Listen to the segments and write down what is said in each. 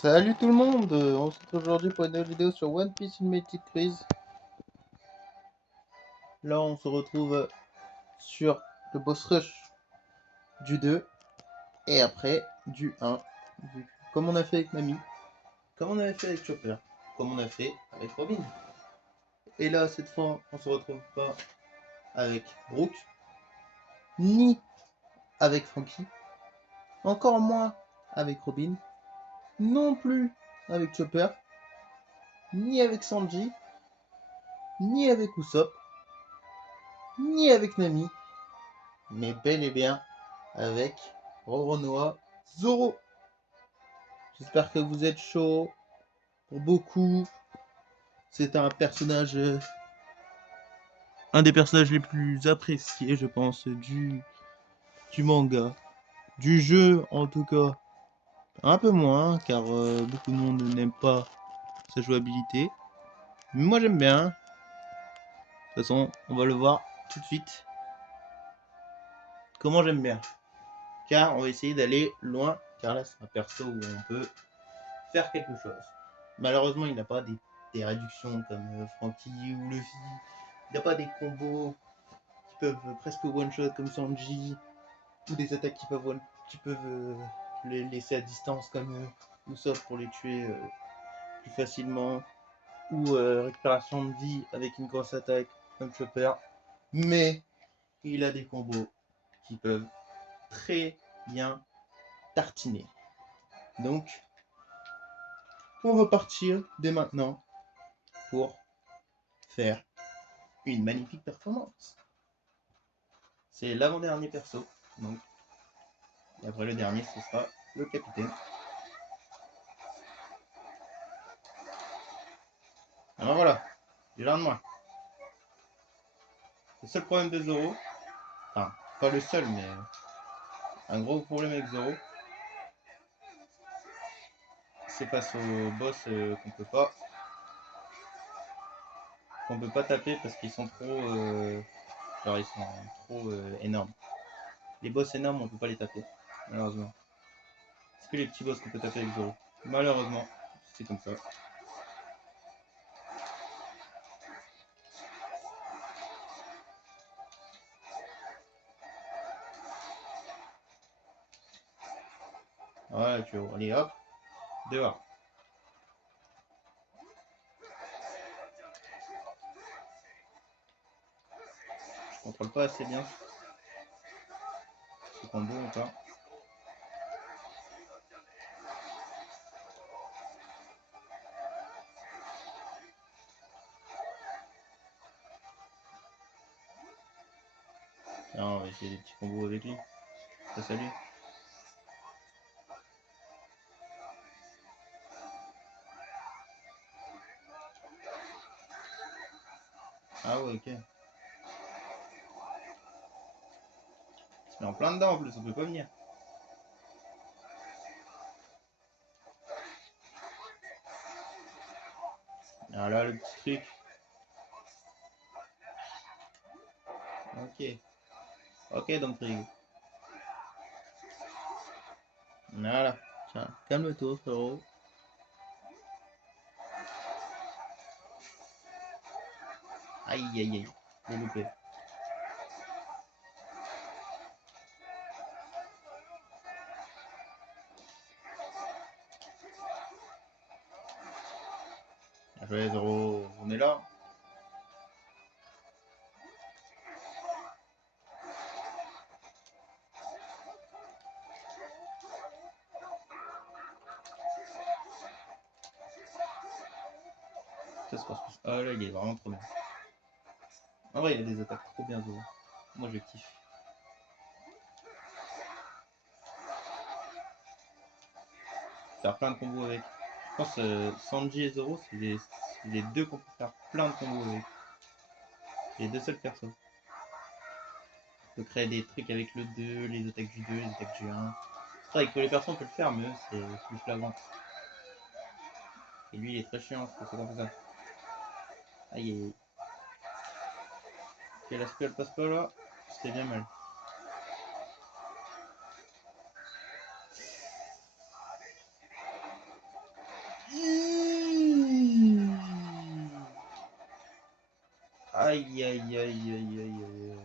Salut tout le monde, on se retrouve aujourd'hui pour une nouvelle vidéo sur One Piece Ultimate Quiz. Là on se retrouve sur le boss rush du 2 et après du 1. Comme on a fait avec Nami, comme on avait fait avec Chopper, comme on a fait avec Robin. Et là cette fois on se retrouve pas avec Brook, ni avec Franky, encore moins avec Robin, non plus avec Chopper, ni avec Sanji, ni avec Usopp, ni avec Nami, mais bel et bien avec Roronoa Zoro. J'espère que vous êtes chaud. Pour beaucoup, c'est un personnage, un des personnages les plus appréciés, je pense, du manga, du jeu en tout cas. Un peu moins, car beaucoup de monde n'aime pas sa jouabilité. Mais moi j'aime bien. De toute façon, on va le voir tout de suite. Comment j'aime bien. Car on va essayer d'aller loin, car là c'est un perso où on peut faire quelque chose. Malheureusement, il n'a pas des réductions comme Franky ou Luffy. Il n'a pas des combos qui peuvent presque one-shot comme Sanji, ou des attaques qui peuvent les laisser à distance comme Usopp pour les tuer plus facilement, ou récupération de vie avec une grosse attaque comme Chopper. Mais il a des combos qui peuvent très bien tartiner. Donc, on va partir dès maintenant pour faire une magnifique performance. C'est l'avant-dernier perso, donc et après le dernier ce sera le capitaine. Alors voilà, j'ai l'air de moi. Le seul problème de Zoro, enfin pas le seul mais un gros problème avec Zoro, c'est face aux boss qu'on peut pas taper parce qu'ils sont genre ils sont trop énormes. Les boss énormes on peut pas les taper, malheureusement. C'est que les petits boss qu'on peut taper avec Zoro. Malheureusement, c'est comme ça. Voilà, tu vois, allez hop, dehors. Je contrôle pas assez bien ce combo encore. Non, on va essayer des petits combos avec lui. Ça salut. Ah ouais, ok. Il se met en plein dedans en plus, on peut pas venir. Ah là, le petit truc. Ok. Ok, donc Rigo. Voilà. Tiens, calme-toi, frérot. Aïe, aïe, aïe. J'ai loupé. Bien joué, Zoro. On est là. Ça se passe. Ah là, il est vraiment trop bien. En vrai, il a des attaques trop bien, Zoro. Moi, je kiffe. Faire plein de combos avec. Je pense Sanji et Zoro, c'est les deux qu'on peut faire plein de combos avec. Les deux seuls persos. On peut créer des trucs avec le 2, les attaques du 2, les attaques du 1. C'est vrai que tous les persos on peut le faire, mais eux, c'est plus flagrant. Et lui, il est très chiant, c'est comme ça. Aïe aïe aïe. Ok, la spell passe pas là. C'était bien mal. Aïe aïe aïe aïe aïe aïe.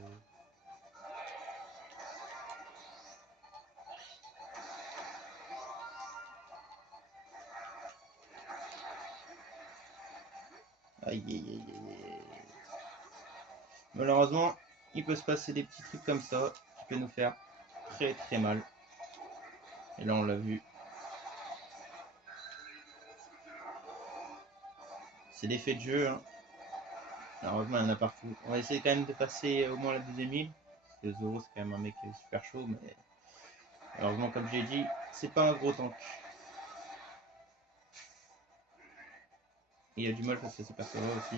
Aïe aïe aïe aïe. Malheureusement, il peut se passer des petits trucs comme ça qui peut nous faire très très mal. Et là on l'a vu. C'est l'effet de jeu. Hein. Malheureusement il y en a partout. On va essayer quand même de passer au moins la deuxième île. Parce que Zoro c'est quand même un mec super chaud. Mais malheureusement comme j'ai dit, c'est pas un gros tank. Il a du mal face à ces personnes-là aussi.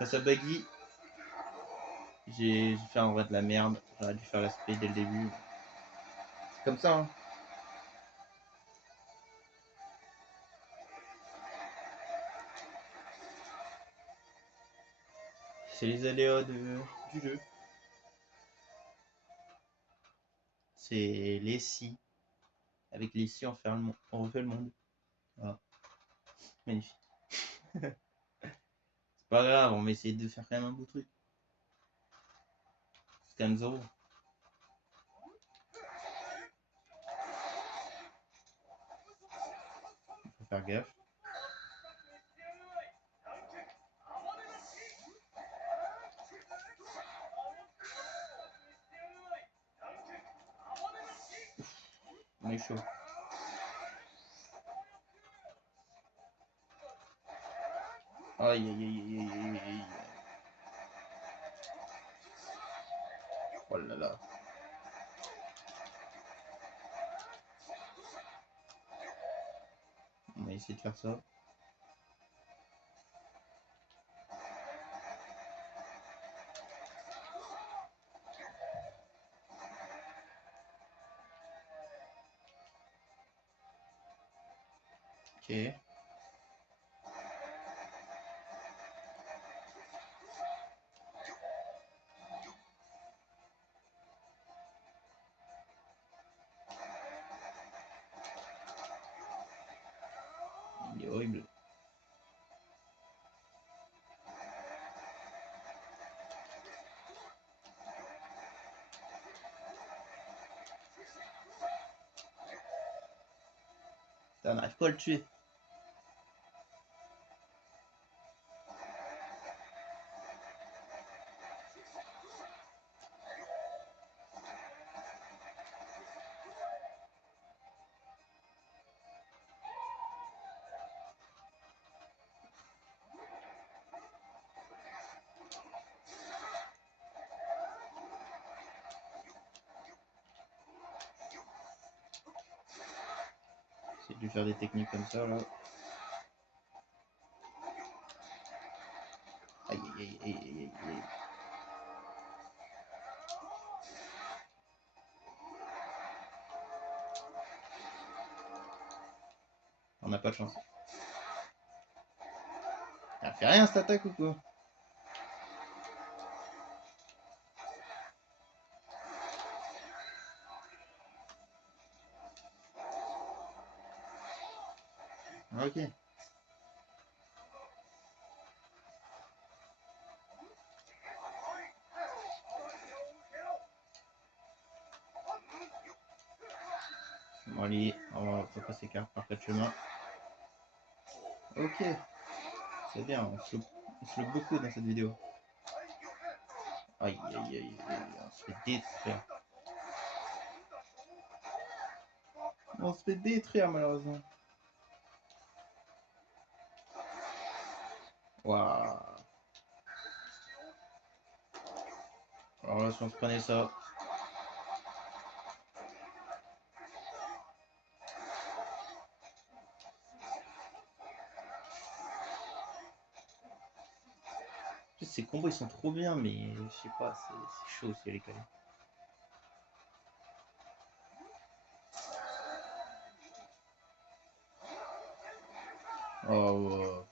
Face à Baggy, j'ai fait en vrai de la merde. J'aurais dû faire l'aspect dès le début. C'est comme ça. Hein. C'est les aléas du jeu. C'est les si. Avec les si, on refait le monde. Voilà. Magnifique. C'est pas grave, on va essayer de faire quand même un beau truc. C'est quand même Zoro. Faut faire gaffe. On est chaud. Aïe aïe aïe aïe aïe aïe. Oh là là. On va essayer de faire ça. Ok. Il est horrible. Ça n'arrive pas à le tuer. C'est de faire des techniques comme ça là. Aïe aïe aïe aïe aïe aïe. On n'a pas de chance. Elle fait rien cette attaque ou quoi? Ok. Bon allez, on va passer par quatre chemins. Ok. C'est bien, on se look beaucoup dans cette vidéo. Aïe aïe aïe aïe, on se fait détruire. On se fait détruire malheureusement. Waouh. Alors là, si on se prenait ça. Ces combos ils sont trop bien, mais je sais pas, c'est chaud aussi à les caler. Oh, wow.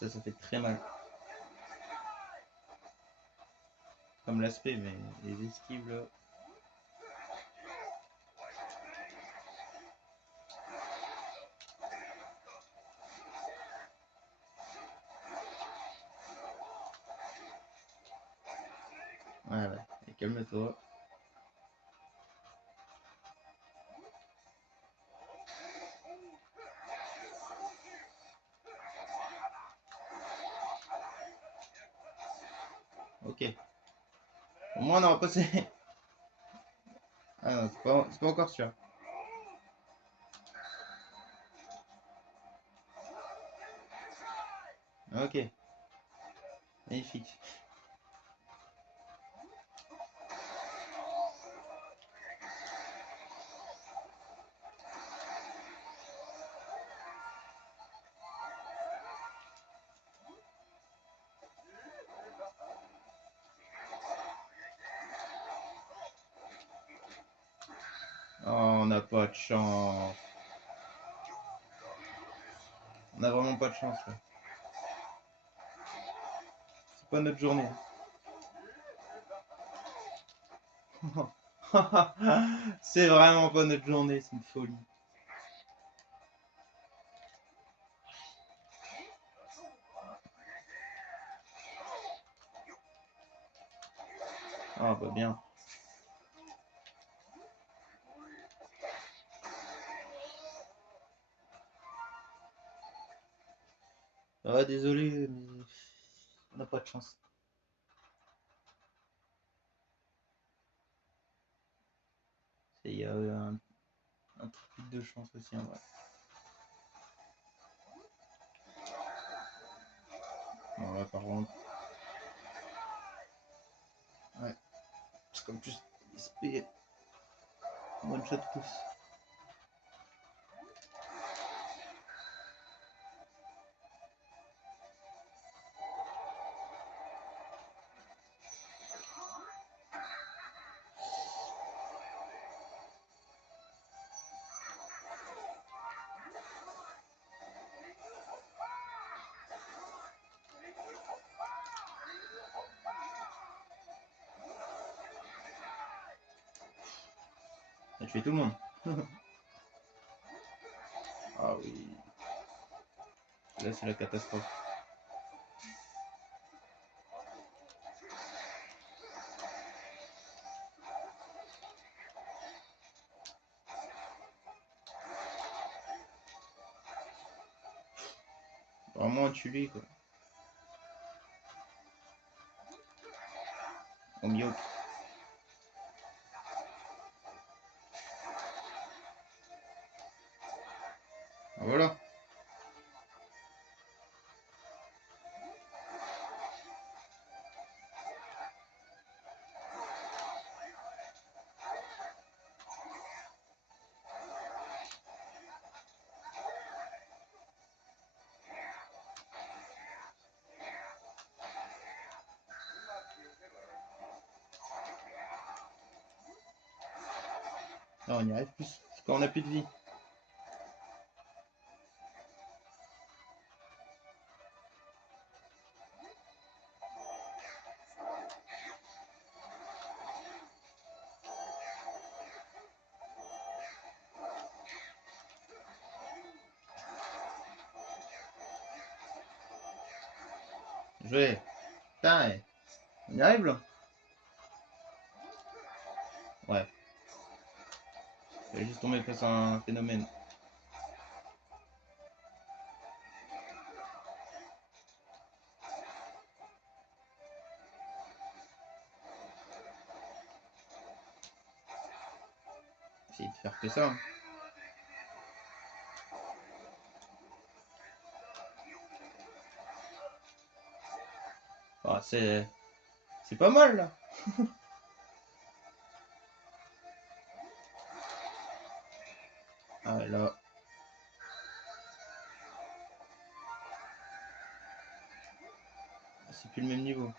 Ça fait très mal. Comme l'aspect, mais les esquives là. Voilà, et calme-toi. Ok. Au moins on aura passé. Ah non, c'est pas encore sûr. Ok. Magnifique. Oh, on n'a pas de chance. On a vraiment pas de chance là. C'est pas notre journée. C'est vraiment pas notre journée, c'est une folie. Ah bah bien. Ah désolé, mais on n'a pas de chance. Il y a un truc de chance aussi en vrai. Bon là par contre. Ouais. Parce qu'en plus, SP one shot tous. On a tué tout le monde. Ah oui. Là c'est la catastrophe. Vraiment un tué quoi. En mioc. Voilà. Non, on y arrive plus. Parce qu'on a plus de vie. Je vais. Putain, on y arrive là. Ouais. J'ai juste tombé face à un phénomène. Essayer de faire que ça. Hein. Ah, c'est pas mal là. Ah ouais, là. C'est plus le même niveau.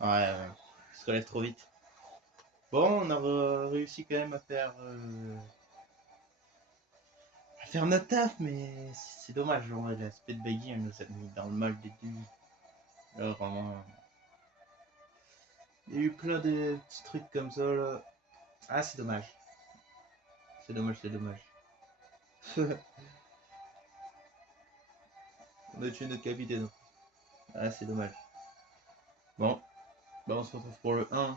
Ouais, ouais. Il se relève trop vite. Bon, on a réussi quand même à faire notre taf, mais c'est dommage. Genre, l'aspect de Baggy, elle nous a mis dans le mal dès le début. Là, vraiment. Il y a eu plein de petits trucs comme ça là. Ah, c'est dommage. C'est dommage, c'est dommage. On a tué notre capitaine. Ah, c'est dommage. Bon, bah on se retrouve pour le 1.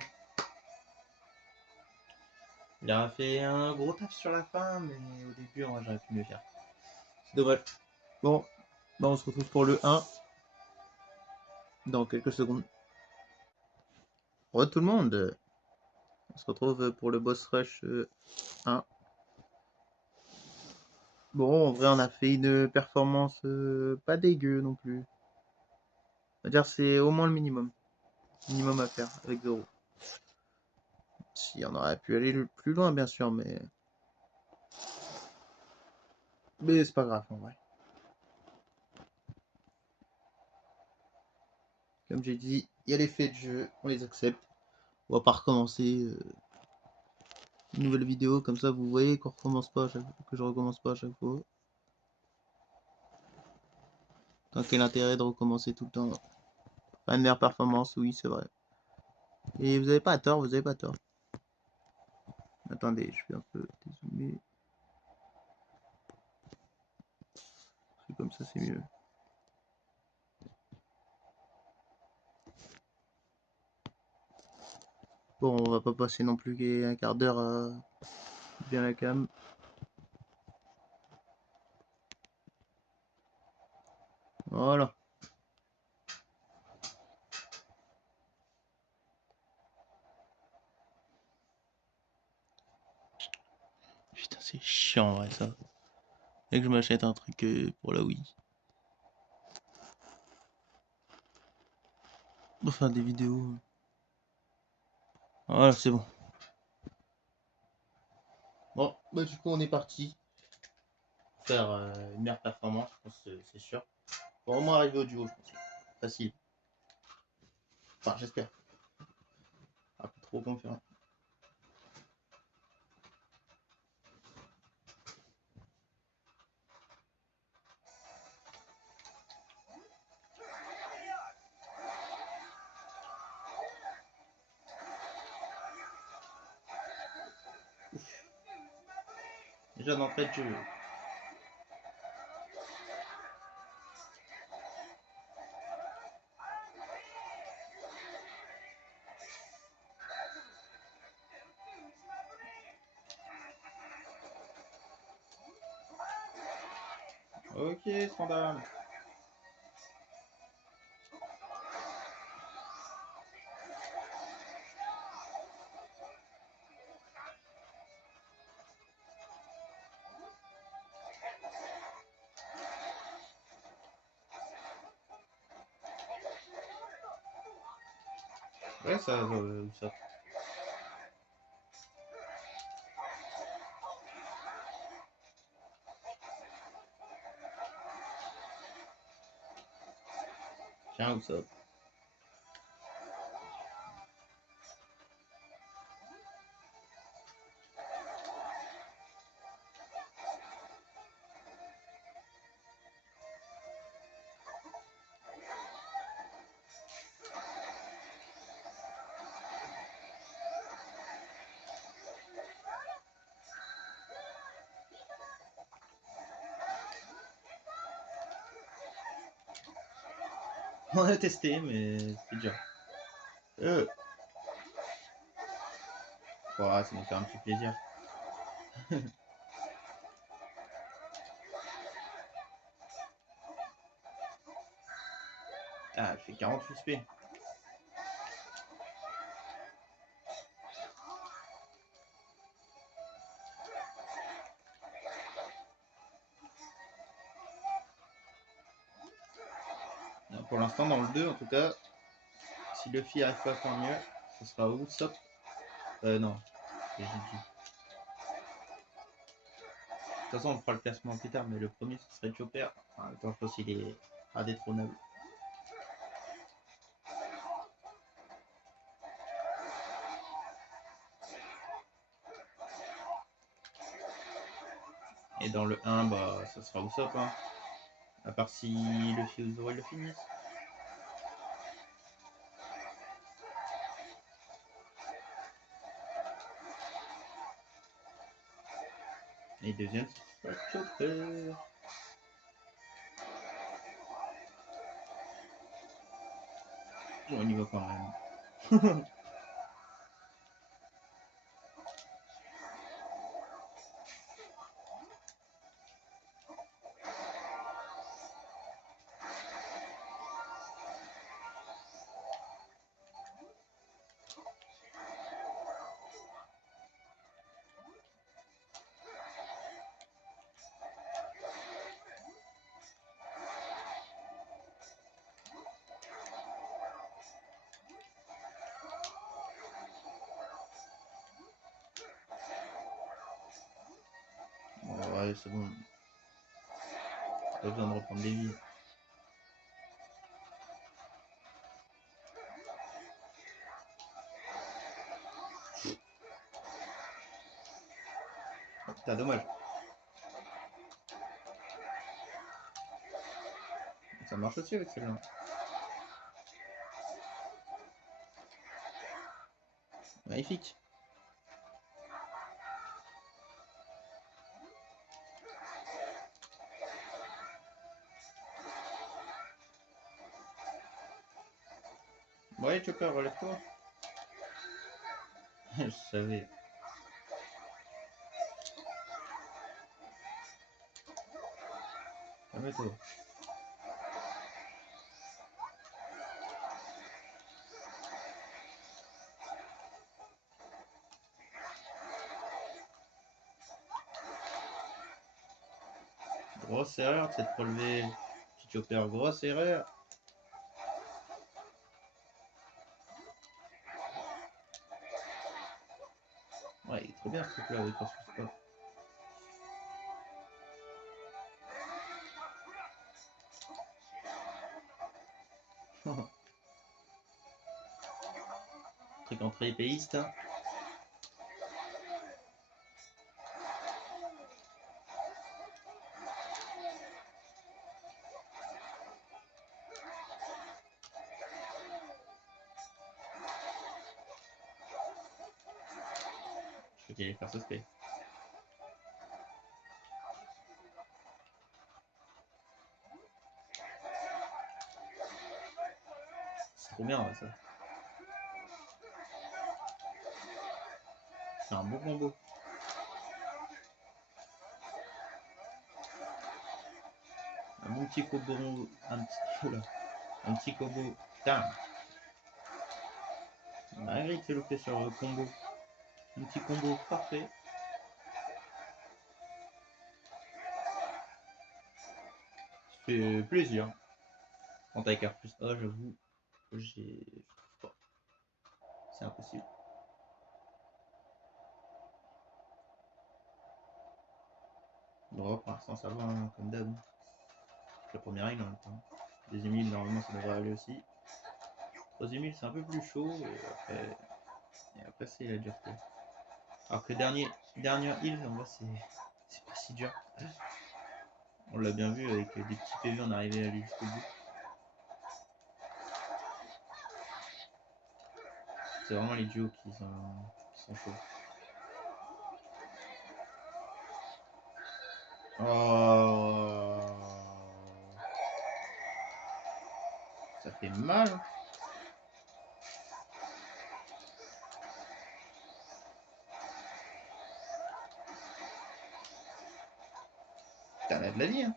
Il a fait un gros taf sur la fin, mais au début, moi j'aurais pu mieux faire. C'est dommage. Bon, bah on se retrouve pour le 1 dans quelques secondes. Re tout le monde, on se retrouve pour le boss rush 1. Bon, en vrai, on a fait une performance pas dégueu non plus. C'est-à-dire, c'est au moins le minimum. Minimum à faire avec 0. Si on aurait pu aller plus loin, bien sûr, mais c'est pas grave en vrai. Comme j'ai dit, il y a les faits de jeu, on les accepte. On va pas recommencer une nouvelle vidéo, comme ça vous voyez qu'on recommence pas que je recommence pas à chaque fois. Tant quel intérêt de recommencer tout le temps. Pas une meilleure performance, oui, c'est vrai. Et vous avez pas tort, vous avez pas tort. Attendez, je vais un peu dézoomer. C'est comme ça, c'est mieux. Bon, on va pas passer non plus un quart d'heure à bien la cam. Voilà. Putain, c'est chiant, ouais, ça. Et que je m'achète un truc pour la Wii. Pour faire des vidéos. Voilà, c'est bon. Bon, bah du coup, on est parti. Faire une meilleure performance, je pense, c'est sûr. Pour au moins arriver au duo, je pense. Facile. Enfin, j'espère. Ah, pas trop confiant. Déjà d'entrée de jeu. Ok, scandale. Ouais, ça. Tiens, où ça. On a testé, mais c'était dur. Ouais, ça nous fait un petit plaisir. Ah, elle fait 40 suspects. Pour l'instant, dans le 2, en tout cas, si Luffy arrive pas à faire mieux, ce sera Usopp. Non, c'est Gigi. De toute façon, on fera le classement plus tard, mais le premier, ce serait Chopper. Enfin, attends, je pense qu'il est indétrônable. Et dans le 1, bah, ça sera Usopp, hein. À part si Luffy ou Zoro le finissent. Et deuxième, ce sera Chopper. On y va quand même. Ouais, c'est bon. Pas besoin de reprendre des vies. Oh, putain, dommage. Ça marche aussi avec celle-là. Magnifique. Ouais, Chopper, relève-toi. Je savais. Calme-toi. Grosse erreur de s'être relevé. Petit Chopper, grosse erreur. Ouais, il est trop bien ce truc là avec Force Spot. Truc entre épéistes. Hein. Je crois qu'il allait faire ce spé. C'est trop bien ça. C'est un bon combo. Un bon petit combo. Un petit combo. Putain. Malgré qu'il loupé sur le combo. Un petit combo parfait. Ça fait plaisir. En Tiger plus A, j'avoue. J'ai. C'est impossible. Bon, pour l'instant ça va, hein, comme d'hab. La première île en même temps. Deuxième île, normalement ça devrait aller aussi. Troisième île, c'est un peu plus chaud. Et après c'est la dureté. Alors que dernière île, en vrai, c'est pas si dur. On l'a bien vu avec des petits PV, on arrivait à aller jusqu'au bout. C'est vraiment les duos qui sont chauds. Oh, ça fait mal. T'en as de la vie, hein.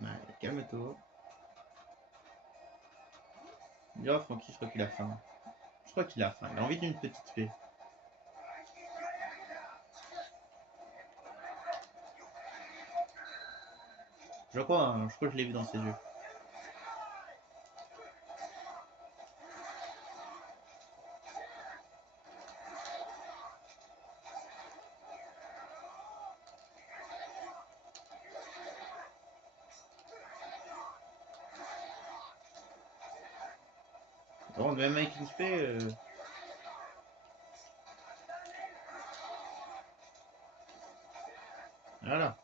Ouais, calme-toi. Déjà, Francky, je crois qu'il a faim. Je crois qu'il a faim. Il a envie d'une petite paix. Je crois, hein, je crois que je l'ai vu dans ses yeux. Bon, même avec XP, voilà.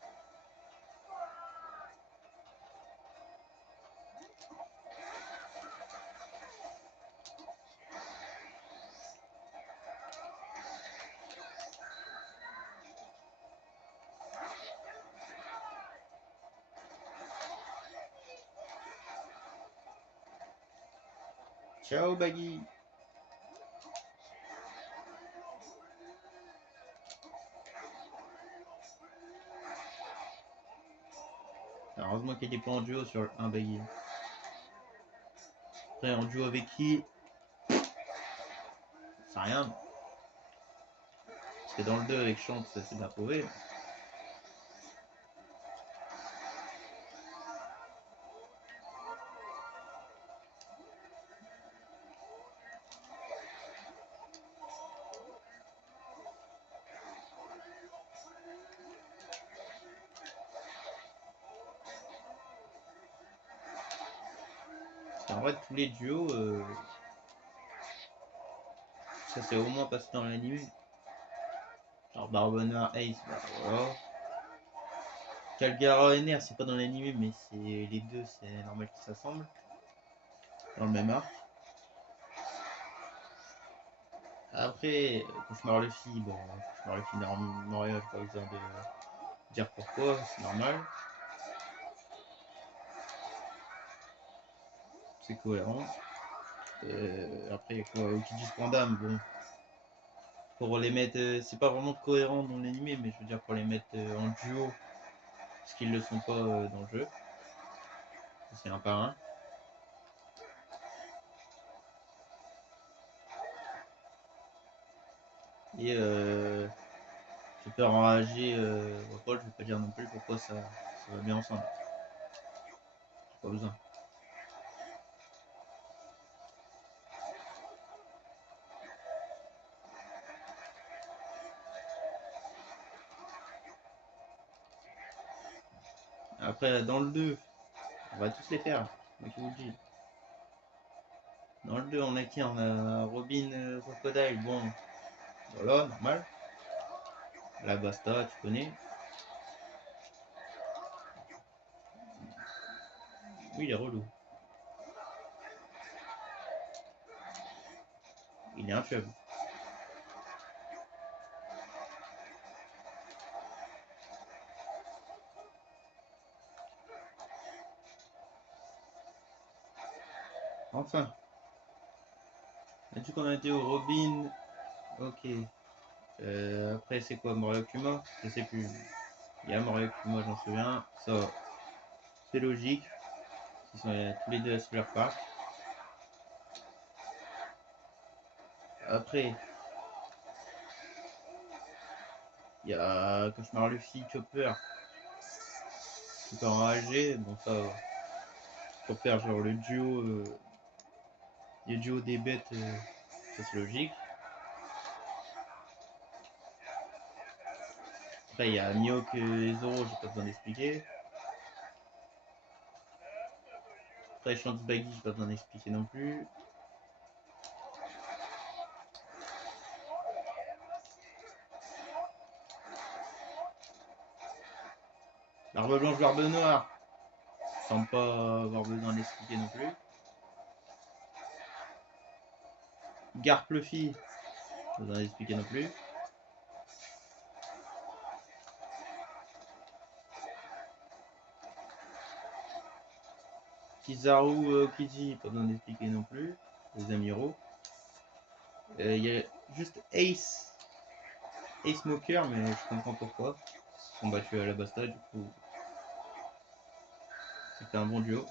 Ciao Baggy. Heureusement qu'il n'est pas en duo sur un Baggy. Après en duo avec qui? C'est rien. Parce que dans le 2 avec Chante, ça s'est bien trouvé. En vrai, tous les duos, ça c'est au moins passé dans l'anime. Genre Barbona, Ace, bah voilà. Calgara et Ner, c'est pas dans l'anime, mais c'est les deux, c'est normal qu'ils s'assemblent. Dans le même arc. Après, Cauchemar Luffy, bon, Cauchemar Luffy Montréal, j'ai pas besoin de dire pourquoi, c'est normal. C'est cohérent. Après, il y a quoi Okiji Spandam, bon. Pour les mettre, c'est pas vraiment cohérent dans l'anime, mais je veux dire pour les mettre en duo, parce qu'ils le sont pas dans le jeu. C'est un par un. Et je peux enrager Paul, je vais pas dire non plus pourquoi ça va bien ensemble. Pas besoin. Après, dans le 2, on va tous les faire, moi qui vous le dis. Dans le 2, on a qui? On a Robin Crocodile, bon, voilà, normal. La Basta, tu connais. Oui, il est relou. Il est intuable. Enfin. As-tu qu'on a été au Robin? Ok. Après, c'est quoi Moriokuma? Je sais plus. Il y a Moriokuma, j'en souviens. Ça, c'est logique. Ils sont tous les deux à Solar Park. Après, il y a Cauchemar Luffy, Chopper. Super enragé. Bon, ça, pour faire genre le duo des bêtes, ça c'est logique. Après, il y a Mihawk et Zoro, j'ai pas besoin d'expliquer. Après, Shanks Baggy, j'ai pas besoin d'expliquer non plus. Barbe blanche, barbe noire. Sans pas avoir besoin d'expliquer non plus. Garp Luffy, pas besoin d'expliquer non plus. Kizaru Okiji, pas besoin d'expliquer non plus. Les amiraux. Il y a juste Ace Smoker, mais je comprends pourquoi. Ils se sont battus à la basta, du coup. C'était un bon duo.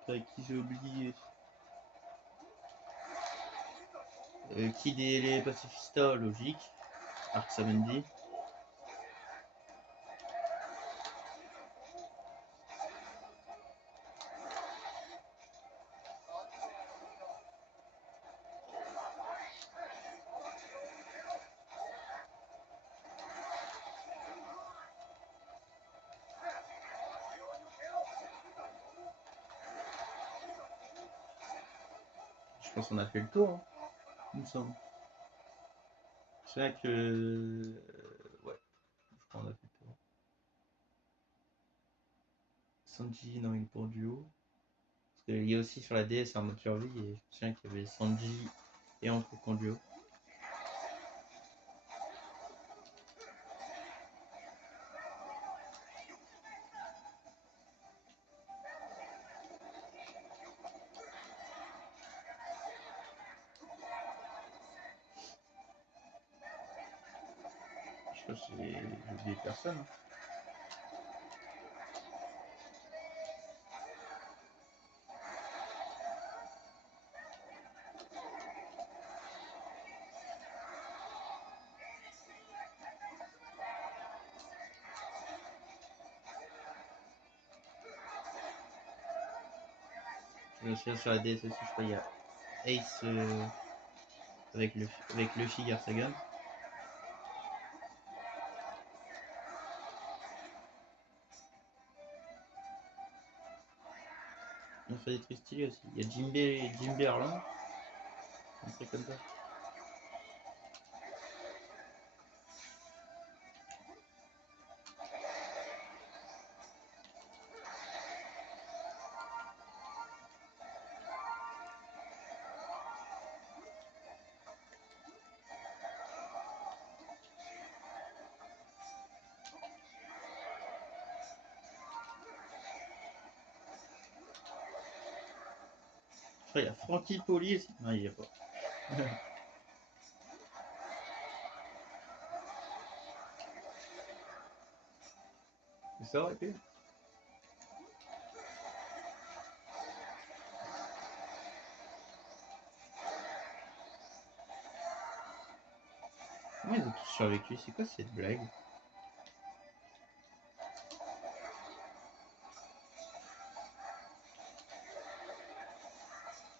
Après, qui j'ai oublié Kid et les pacifistas, logique. Arc Samendi. Je pense qu'on a fait le tour, hein, il me semble. C'est vrai que. Ouais, je crois qu'on a fait le tour. Sanji, non, il est pour duo. Parce qu'il y a aussi sur la DS un mode survie et je me souviens qu'il y avait Sanji et un truc en duo. Je crois que j'ai oublié personne. Hein. Je me souviens sur la DS aussi, je crois qu'il y a Ace avec Luffy Garsagan. On fait des trucs stylés aussi. Il y a Jimbe Arlong. Un truc comme ça. Je crois qu'il y a Frankie Poli aussi. Non, il n'y a pas. Mais ça aurait pu. Comment ils ont tous survécu? C'est quoi cette blague?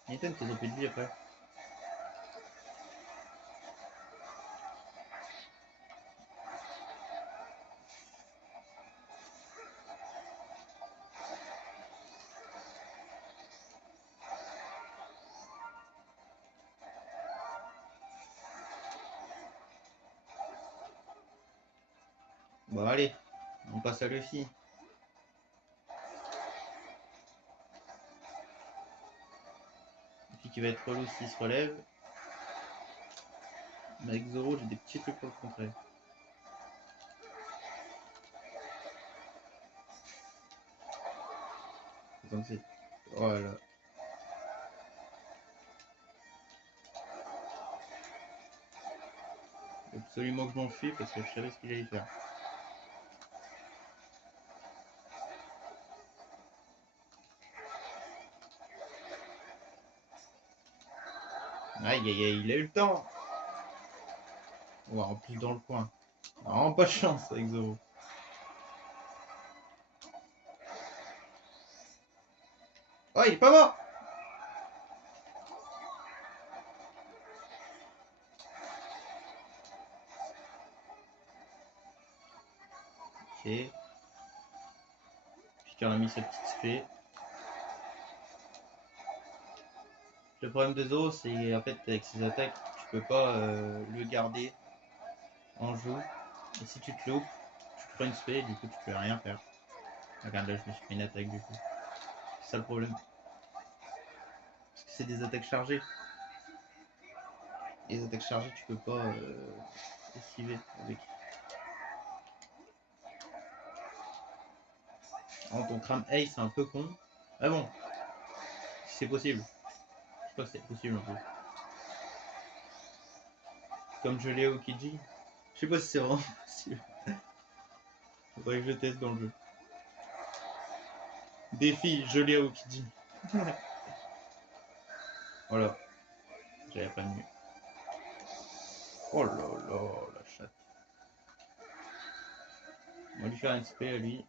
Nathan, t'es droppé de vie après. Bon, allez, on passe à Luffy. Luffy qui va être relou s'il se relève. Mais avec Zoro, j'ai des petits trucs pour le contrer. Donc c'est. Voilà. Absolument que je m'enfuis parce que je savais ce qu'il allait faire. Aïe aïe aïe, il a eu le temps. Ouais, en plus dans le coin. Vraiment pas de chance avec Zoro. Oh, il est pas mort. Ok. Picard a mis sa petite spé. Le problème de Zoro, c'est en fait avec ses attaques, tu peux pas le garder en joue. Et si tu te loupes, tu prends une spé et du coup tu peux rien faire. Regarde là, je me suis pris une attaque du coup. C'est ça le problème. Parce que c'est des attaques chargées. Et les attaques chargées, tu peux pas esquiver avec. Alors, ton crame Ace, c'est un peu con. Ah bon, c'est possible. Je crois que c'est possible un peu. Comme je l'ai au Kiji. Je sais pas si c'est vraiment possible. Faudrait que je teste dans le jeu. Défi, je l'ai au Kiji. Voilà, j'avais pas mieux. Oh là là, la chatte. On va lui faire un XP à lui.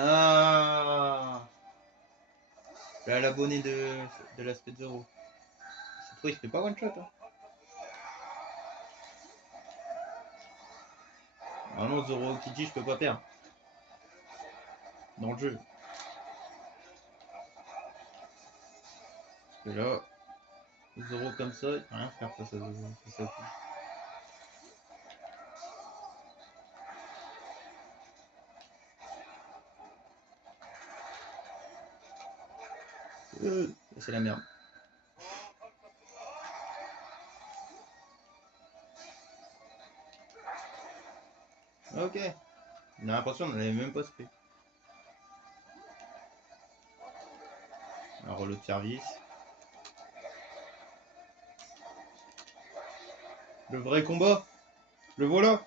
Ah, l'abonné de l'aspect de Zoro. Cette fois, il se fait pas one shot. Hein. Normalement, Zoro Kiji, je peux pas perdre. Dans le jeu. Parce que là, Zoro comme ça, il peut rien faire face à Zoro. C'est ça c'est la merde. Ok. On a l'impression qu'on n'avait même pas ce prix. Un relot de service. Le vrai combat. Le voilà.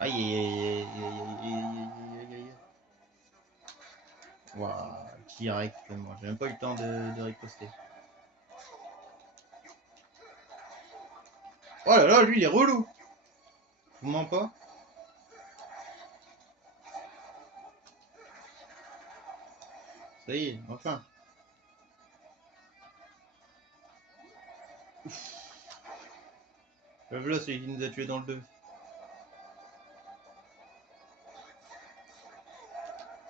Aïe aïe aïe aïe aïe aïe aïe. Waouh, direct, moi j'ai même pas eu le temps de riposter. Oh là là, lui il est relou. Je vous mens pas. Ça y est, enfin. Le voilà celui qui nous a tué dans le 2.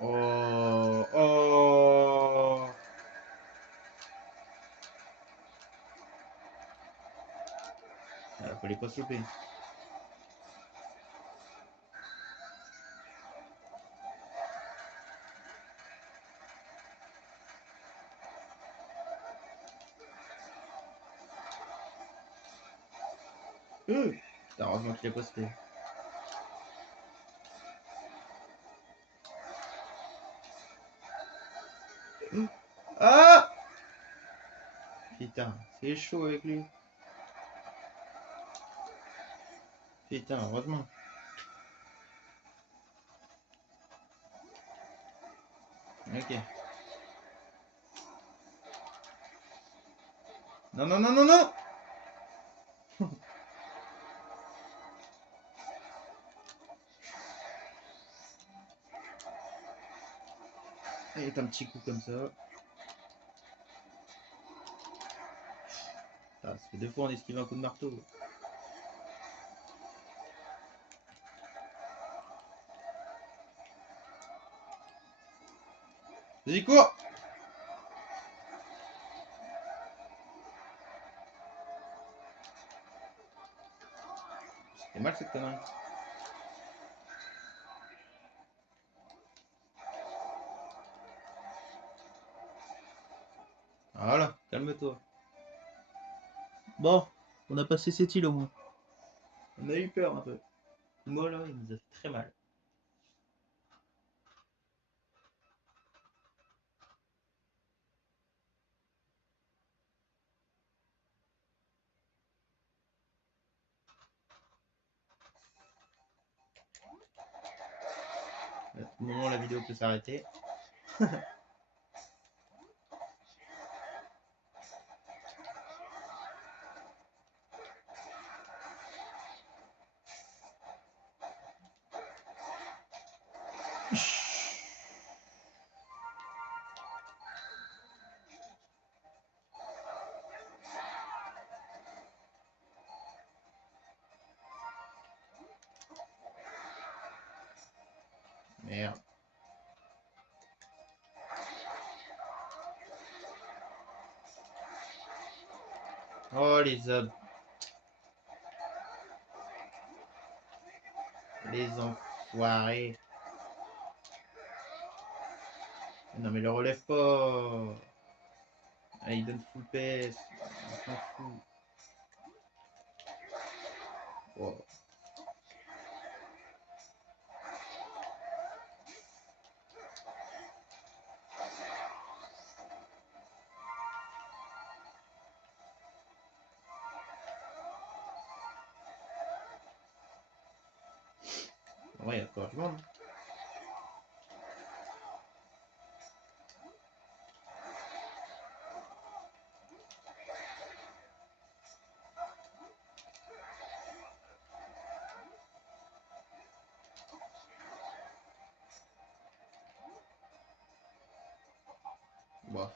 Oh, oh. Ah, fallait pas se louper. Heureusement qu'il a posté. Ah! Putain, c'est chaud avec lui. Putain, heureusement. Ok. Non, non, non, non, non! Il est un petit coup comme ça. Ah, ça fait 2 fois on esquive un coup de marteau. Vas-y, cours! C'est mal cette connerie. Voilà, calme-toi. Bon, on a passé cette île au moins. On a eu peur un peu. Moi là, il nous a fait très mal. À tout moment, la vidéo peut s'arrêter. Merde. Oh les ob. Les enfoirés. Non mais le relève pas. Ah, il donne full PS. On s'en fout. Wow. Ouais, il y a encore du monde. Bon.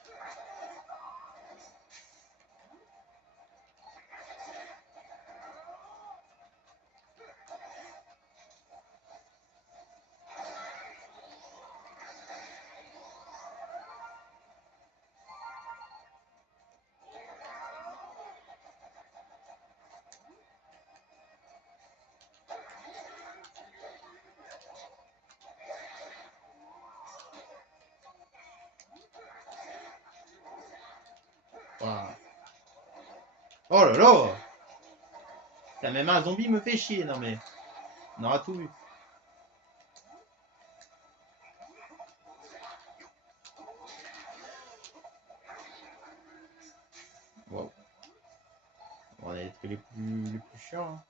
Wow. Oh là là! Putain, même un zombie me fait chier, non mais. On aura tout vu. Wow. On va être les plus chiants. Hein.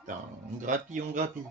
Putain, on grappille, on grappille.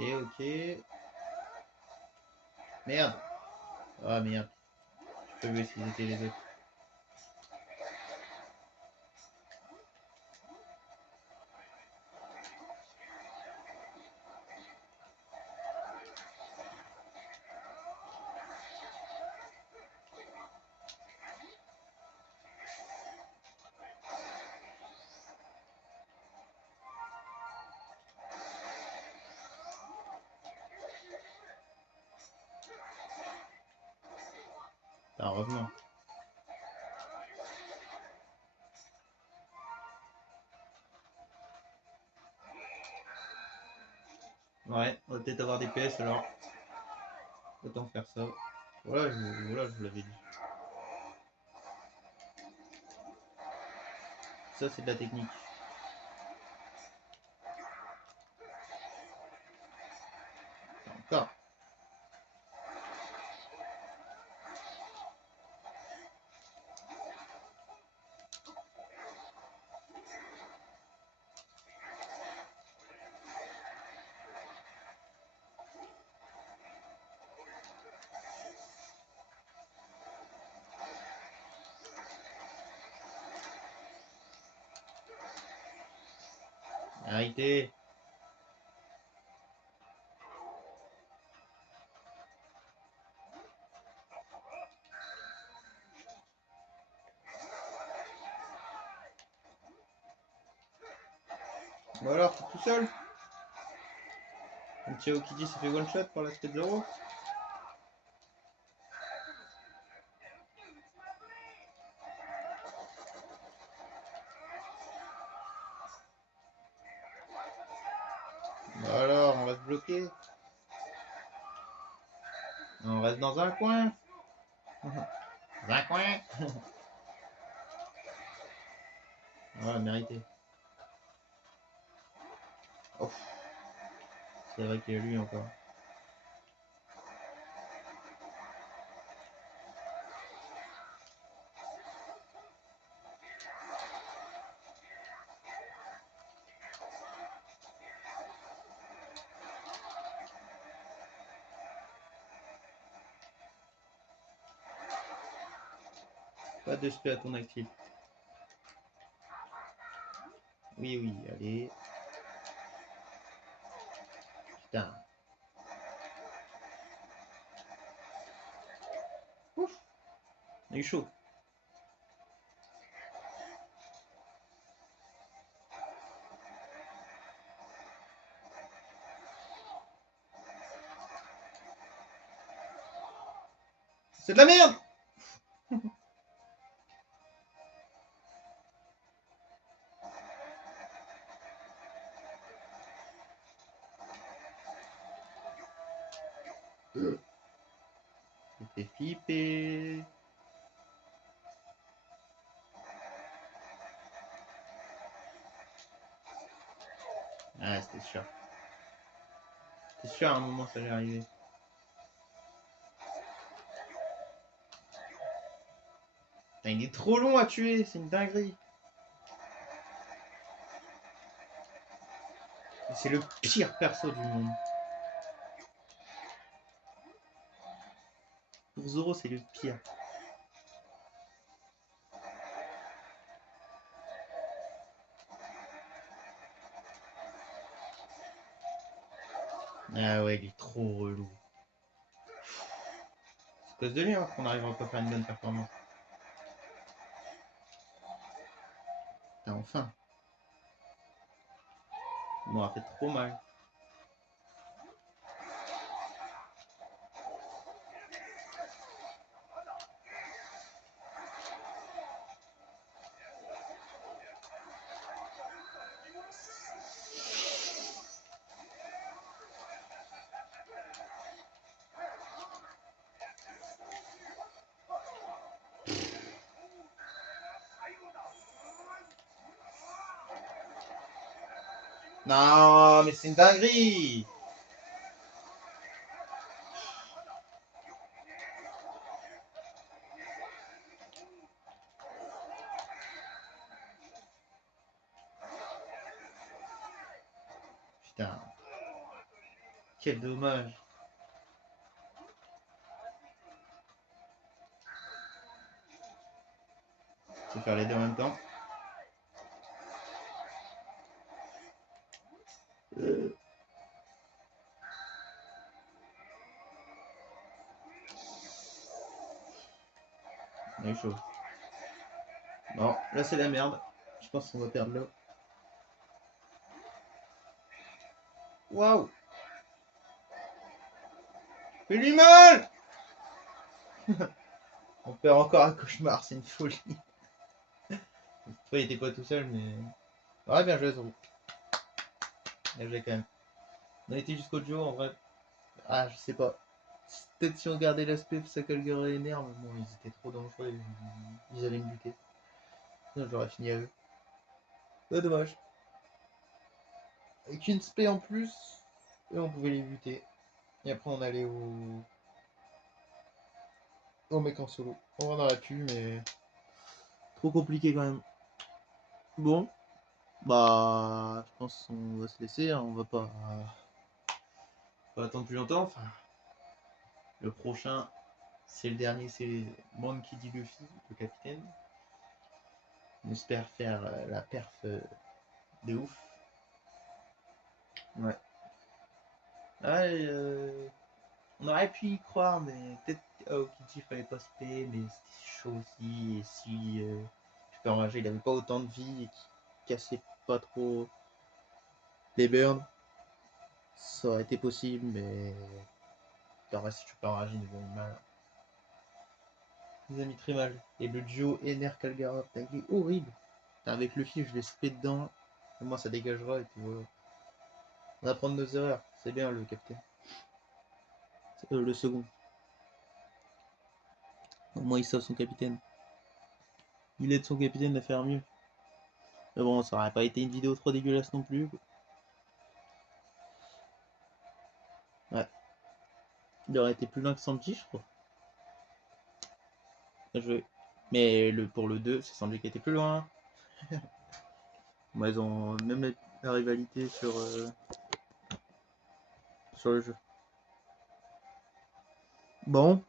Ok, ok. Merde. Ah merde. Je peux voir s'ils étaient les autres. Putain, heureusement. Ouais, on va peut-être avoir des PS alors. Autant faire ça. Voilà, je vous l'avais dit. Ça, c'est de la technique. Encore. Arrêtez. Bon alors, t'es tout seul. Donc Chao Kitty s'est fait one shot par l'aspect de Zoro. Bah alors, on va se bloquer. On reste dans un coin. Dans un coin. Ouais, mérité. Oh, c'est vrai qu'il y a lui encore. Pas de spé à ton actif. Oui, oui, allez. Putain. Ouf. On a eu chaud. C'est de la merde. C'était flippé. Ah, c'était sûr. C'était sûr, à un moment, ça allait arriver. Putain, il est trop long à tuer, c'est une dinguerie. C'est le pire perso du monde. Pour Zoro, c'est le pire. Ah ouais, il est trop relou. C'est à cause de lui hein, qu'on n'arrivera pas à faire une bonne performance. Putain, enfin. Il m'aura fait trop mal. Non, mais c'est une dinguerie. Putain, quel dommage. Je vais faire les deux en même temps. On est chaud. Bon, là c'est la merde. Je pense qu'on va perdre là. Waouh! Fais-lui mal! On perd encore un cauchemar, c'est une folie. Il était pas tout seul, mais. Ouais, bien joué, Zoro. Bien joué quand même. On a été jusqu'au duo en vrai. Ah, je sais pas. Peut-être si on regardait l'aspect Sakalgara et Nerve, bon, ils étaient trop dangereux. Ils allaient me buter. Sinon, j'aurais fini à eux. Ouais, dommage. Avec une spé en plus, et on pouvait les buter. Et après, on allait au mec en solo. On en aurait pu, mais. Trop compliqué quand même. Bon, bah, je pense qu'on va se laisser. Hein. On va pas attendre plus longtemps. Enfin, le prochain, c'est le dernier, c'est Monkey D. Luffy, le capitaine. On espère faire la perf de ouf. Ouais. Ah, on aurait pu y croire, mais peut-être qu'Aokiji fallait pas se payer, mais c'était chaud aussi. Et si Super Mario il avait pas autant de vie et qu'il cassait pas trop les burns, ça aurait été possible, mais le reste Super Mario nous a mis mal. Il nous a mis très mal. Et le duo Ener Calgara, il est horrible. Avec le fil, je l'ai spé dedans. Au moins ça dégagera et puis voilà. On va apprendre nos erreurs. C'est bien le capitaine. Le second. Au moins il sauve son capitaine. Il aide son capitaine à faire mieux. Mais bon, ça aurait pas été une vidéo trop dégueulasse non plus. Ouais. Il aurait été plus loin que Sanji, je crois. Bien joué. Mais pour le 2, c'est Sanji qui était plus loin. Bon, ils ont même la rivalité sur le jeu. Bon,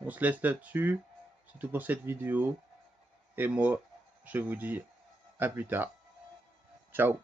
on se laisse là-dessus. C'est tout pour cette vidéo. Et moi, je vous dis à plus tard. Ciao.